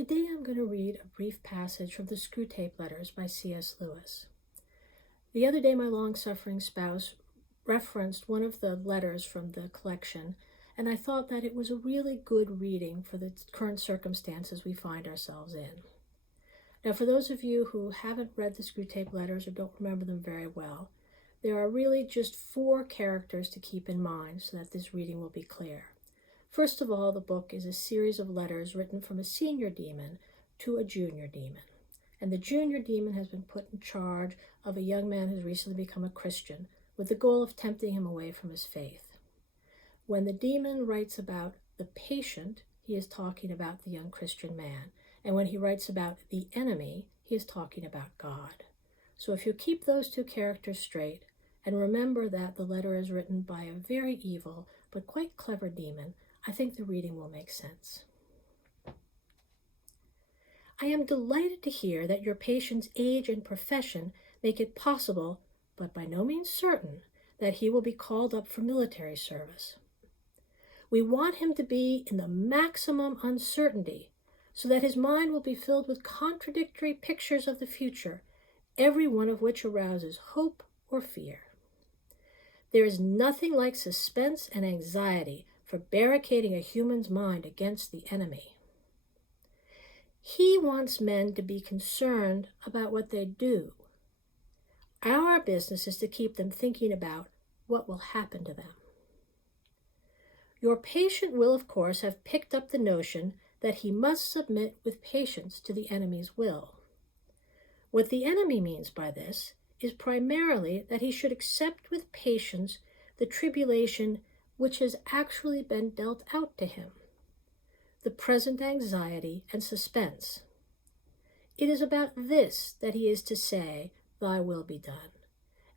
Today I'm going to read a brief passage from the Screwtape letters by C.S. Lewis. The other day my long-suffering spouse referenced one of the letters from the collection, and I thought that it was a really good reading for the current circumstances we find ourselves in. Now, for those of you who haven't read the Screwtape letters or don't remember them very well, there are really just 4 characters to keep in mind so that this reading will be clear. First of all, the book is a series of letters written from a senior demon to a junior demon. And the junior demon has been put in charge of a young man who's recently become a Christian with the goal of tempting him away from his faith. When the demon writes about the patient, he is talking about the young Christian man. And when he writes about the enemy, he is talking about God. So if you keep those 2 characters straight, and remember that the letter is written by a very evil but quite clever demon, I think the reading will make sense. I am delighted to hear that your patient's age and profession make it possible, but by no means certain, that he will be called up for military service. We want him to be in the maximum uncertainty, so that his mind will be filled with contradictory pictures of the future, every one of which arouses hope or fear. There is nothing like suspense and anxiety for barricading a human's mind against the enemy. He wants men to be concerned about what they do. Our business is to keep them thinking about what will happen to them. Your patient will, of course, have picked up the notion that he must submit with patience to the enemy's will. What the enemy means by this is primarily that he should accept with patience the tribulation which has actually been dealt out to him, the present anxiety and suspense. It is about this that he is to say, "Thy will be done,"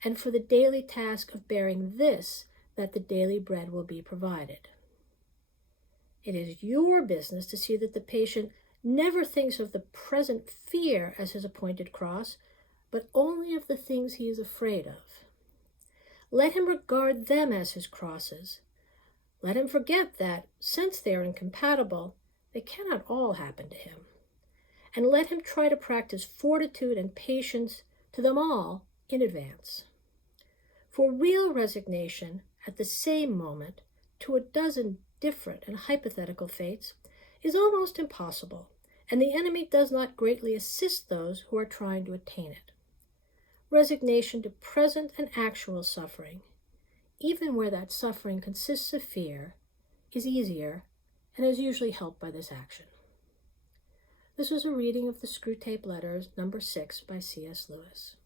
and for the daily task of bearing this that the daily bread will be provided. It is your business to see that the patient never thinks of the present fear as his appointed cross, but only of the things he is afraid of. Let him regard them as his crosses. Let him forget that, since they are incompatible, they cannot all happen to him. And let him try to practice fortitude and patience to them all in advance. For real resignation at the same moment to a dozen different and hypothetical fates is almost impossible, and the enemy does not greatly assist those who are trying to attain it. Resignation to present and actual suffering, even where that suffering consists of fear, is easier and is usually helped by this action. This was a reading of the Screwtape Letters, number 6 by C.S. Lewis.